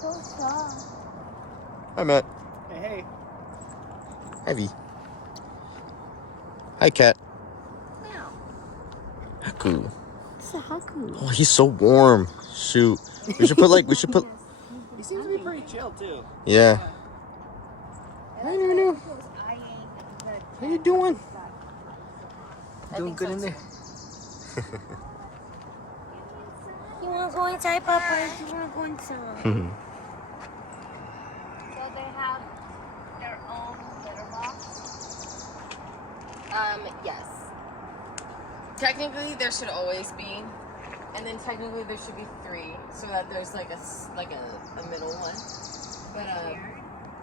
So soft. Hi, Matt. Hey. Heavy. Hi, cat. Meow. Haku. It's a Haku. Oh, he's so warm. Shoot. We should put He seems to be pretty chill too. Yeah. I don't know. How you doing? Doing good in there. You want to go inside, Papa? You want to go inside? So they have their own litter box? Yes. Technically, there should always be. And then technically there should be 3, so that there's like a middle one. But